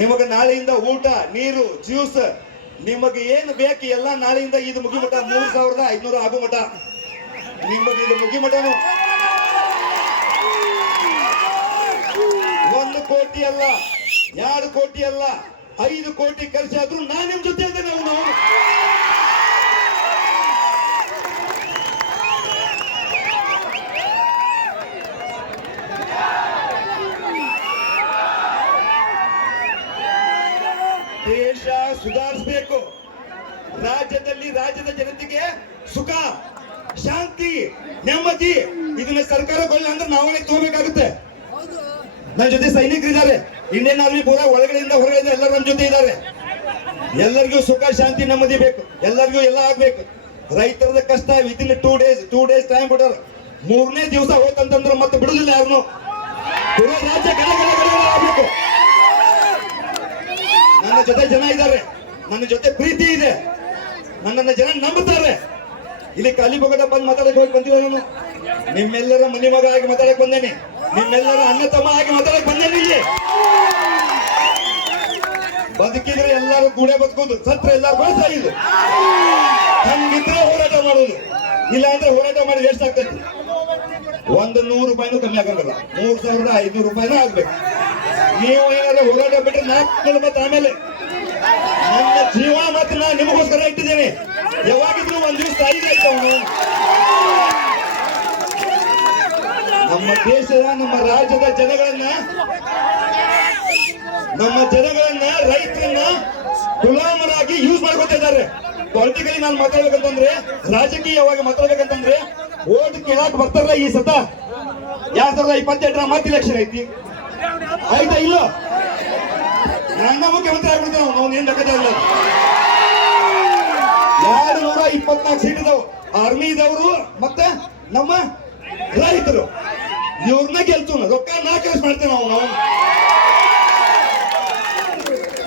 ನಿಮಗೆ ನಾಳೆಯಿಂದ ಊಟ ನೀರು ಜ್ಯೂಸ್ ನಿಮಗೆ ಏನು ಬೇಕು ಎಲ್ಲ ನಾಳೆಯಿಂದ ಇದು ಮುಗಿಮಟ 3500 ಆಗೋ ಮಟ ನಿಮಗೆ ಇದು ಮುಗಿಮಟನು 1 ಕೋಟಿ ಅಲ್ಲ 2 ಕೋಟಿ ಅಲ್ಲ 5 ಕೋಟಿ ಖರ್ಚಾದ್ರೂ ನಾನು ನಿಮ್ ಜೊತೆ ಇದ್ದೇನೆ. ನಾವು ದೇಶ ಸುಧಾರಿಸಬೇಕು. ರಾಜ್ಯದ ಜನತೆಗೆ ಸುಖ ಶಾಂತಿ ನೆಮ್ಮದಿ ಇದನ್ನ ಸರ್ಕಾರ ಕೊಡಲ್ಲ ಅಂದ್ರೆ ನಾವೇ ತಗೋಬೇಕಾಗುತ್ತೆ. ನನ್ನ ಜೊತೆ ಸೈನಿಕರಿದ್ದಾರೆ, ಇಂಡಿಯನ್ ಆರ್ಮಿ ಪೂರ ಒಳಗಡೆಯಿಂದ ಹೊರಗಡೆ ಎಲ್ಲರೂ ನನ್ನ ಜೊತೆ ಇದ್ದಾರೆ. ಎಲ್ಲರಿಗೂ ಸುಖ ಶಾಂತಿ ನೆಮ್ಮದಿ ಬೇಕು, ಎಲ್ಲರಿಗೂ ಎಲ್ಲ ಆಗ್ಬೇಕು. ರೈತರದ ಕಷ್ಟ ವಿತಿನ್ 2 ಡೇಸ್ ಟೈಮ್ ಕೊಟ್ಟಾರ. 3ನೇ ದಿವಸ ಹೋಯ್ತಂತಂದ್ರೆ ಮತ್ತೆ ಬಿಡುದಿಲ್ಲ ಯಾರನ್ನು. ಪೂರ ರಾಜ್ಯ ಆಗಬೇಕು. ನನ್ನ ಜೊತೆ ಜನ ಇದ್ದಾರೆ, ನನ್ನ ಜೊತೆ ಪ್ರೀತಿ ಇದೆ, ನನ್ನನ್ನು ಜನ ನಂಬುತ್ತಾರೆ. ಇಲ್ಲಿ ಖಾಲಿ ಬೊಗಟ ಬಂದು ಮಾತಾಡಕ್ಕೆ ಹೋಗಿ ಬಂದಿಲ್ಲ. ನಾನು ನಿಮ್ಮೆಲ್ಲರ ಮನೆ ಮಗ ಆಗಿ ಮಾತಾಡಕ್ ಬಂದೇನೆ, ನಿಮ್ಮೆಲ್ಲರ ಅಣ್ಣ ತಮ್ಮ ಆಗಿ ಮಾತಾಡಕ್ ಬಂದೇನೆ. ಇಲ್ಲಿ ಬದುಕಿದ್ರೆ ಎಲ್ಲರೂ ಕೂಡ ಬದುಕೋದು, ಸತ್ರ ಎಲ್ಲರೂ ಬಳಸಾಗಿದ್ದು. ಹಂಗಿದ್ರೆ ಹೋರಾಟ ಮಾಡೋದು, ಇಲ್ಲ ಅಂದ್ರೆ ಹೋರಾಟ ಮಾಡಿ ವೇಸ್ಟ್ ಆಗ್ತೈತಿ. 100 ರೂಪಾಯಿನೂ ಕಮ್ಮಿ ಆಗಲ್ಲ, 3500 ರೂಪಾಯಿನೂ ಆಗ್ಬೇಕು. ನೀವು ಏನಾದ್ರು ಹೋರಾಟ ಬಿಟ್ಟರೆ 4 ಮತ್ತೆ ಆಮೇಲೆ ನನ್ನ ಜೀವ ಮತ್ತೆ ನಾನು ನಿಮಗೋಸ್ಕರ ಇಟ್ಟಿದ್ದೇನೆ. ಯಾವಾಗಿದ್ರು ಒಂದ್ ದಿವಸ ಆಯ್ತವನು. ನಮ್ಮ ದೇಶದ ನಮ್ಮ ರಾಜ್ಯದ ಜನಗಳನ್ನ ರೈತರನ್ನ ಗುಲಾಮರಾಗಿ ಯೂಸ್ ಮಾಡ್ಕೊತಾ ಇದ್ದಾರೆ. ಪೊಲಿಟಿಕಲಿ ನಾನು ಮಾತಾಡ್ಬೇಕಂತಂದ್ರೆ, ರಾಜಕೀಯವಾಗಿ ಮಾತಾಡ್ಬೇಕಂತಂದ್ರೆ ಓಟ್ ಕೇಳಕ್ ಬರ್ತಾರಲ್ಲ ಈ ಸತ 2028ರ ಮತ್ತೆ ಇಲೆಕ್ಷನ್ ಐತಿ, ಆಯ್ತಾ ಇಲ್ಲ? ನನ್ನ ಮುಖ್ಯಮಂತ್ರಿ ಆಗ್ಬಿಡ್ತೇವೆ ನಾವು. ಏನ್ ಲೆಕ್ಕದ ಇಲ್ಲ. 224 ಸೀಟ್ ಇದಾವ. ಆರ್ಮಿದವರು ಮತ್ತೆ ನಮ್ಮ ರೈತರು ಇವ್ರನ್ನ ಗೆಲ್ತು. ರೊಕ್ಕ ನಾ ಖರ್ಚು ಮಾಡ್ತೇವೆ ನಾವು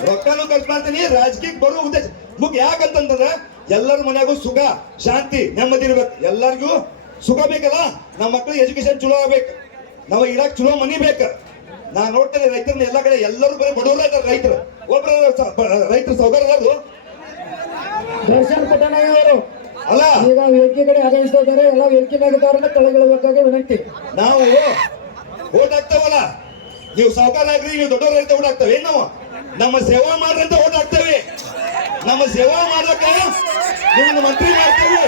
ರೊಕ್ಕನೂ ಖರ್ಚು ಮಾಡ್ತೀನಿ. ರಾಜಕೀಯಕ್ಕೆ ಬರೋ ಉದ್ದೇಶ ಮುಖ್ಯ ಯಾಕಂತಂದ್ರೆ ಎಲ್ಲರ ಮನೆಯಾಗೂ ಸುಖ ಶಾಂತಿ ನೆಮ್ಮದಿ ಇರ್ಬೇಕು. ಎಲ್ಲರಿಗೂ ಸುಖ ಬೇಕಲ್ಲ. ನಮ್ಮ ಮಕ್ಕಳಿಗೆ ಎಜುಕೇಶನ್ ಚಲೋ ಆಗ್ಬೇಕು, ನಾವು ಇರಾಕ್ ಚಲೋ ಮನಿ ಬೇಕು. ನಾ ನೋಡ್ತೇನೆ ರೈತರನ್ನ ಎಲ್ಲ ಕಡೆ, ಎಲ್ಲರೂ ಬರೀ ಬಡವರು ಇದ್ದಾರೆ. ರೈತರು ಒಬ್ಬರು ರೈತರು ಸೌಕರ್ಯಗಳು ದರ್ಶನ್ ಪುಟ್ಟಣ್ಣಯ್ಯವರು ಅಲ್ಲ, ಈಗ ವೇದಿಕೆ ಕಡೆ ಆಗಮಿಸ್ತಾ ಇದ್ದಾರೆ. ಎಲ್ಲ ವೇದಿಕೆ ಮ್ಯಾಗಿದ್ದವ್ರನ್ನ ಕೆಳಗಿಳಬೇಕಾಗಿ ವಿನಂತಿ. ನಾವು ಓಟ್ ಹಾಕ್ತೇವಲ್ಲ, ನೀವು ಸಾವುಕಾರ ಆಗ್ರಿ, ನೀವು ದೊಡ್ಡವ್ರ ರೈತ ಓಟ್ ಹಾಕ್ತೇವೆ. ಏನ್ ನಾವು ನಮ್ಮ ಸೇವಾ ಮಾಡ್ರಂತ ಓಟ್ ಹಾಕ್ತೇವೆ. ನಮ್ಮ ಸೇವಾ ಮಾಡಕ ನಿಮ್ಮನ್ನ ಮಂತ್ರಿ ಮಾಡ್ತೇವೆ.